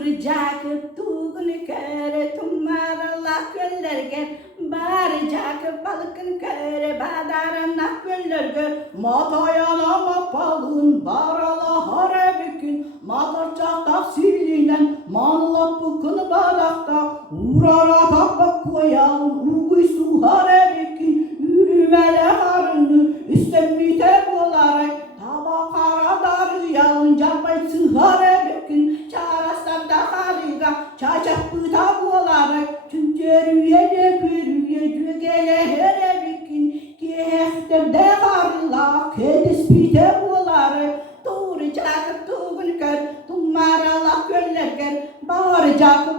Jacob tuğun kere tumara laköllerger bar Jacob balkın kere badaran naköllerger matayana mapalın barala harebükün matarçakta silinen manlap bukun badakta urara tabak koyalım uguy su harebükün yürümele harını üstemmite bularak tabakara darıyalın cabay sıharebükün çarasanda harika çaçak bıta bularak tüccarüye de pürüye cügele herebikin kehter de harla kedis bite bularak Jacob tuğun kör, tumara la köllerger, bar Jacob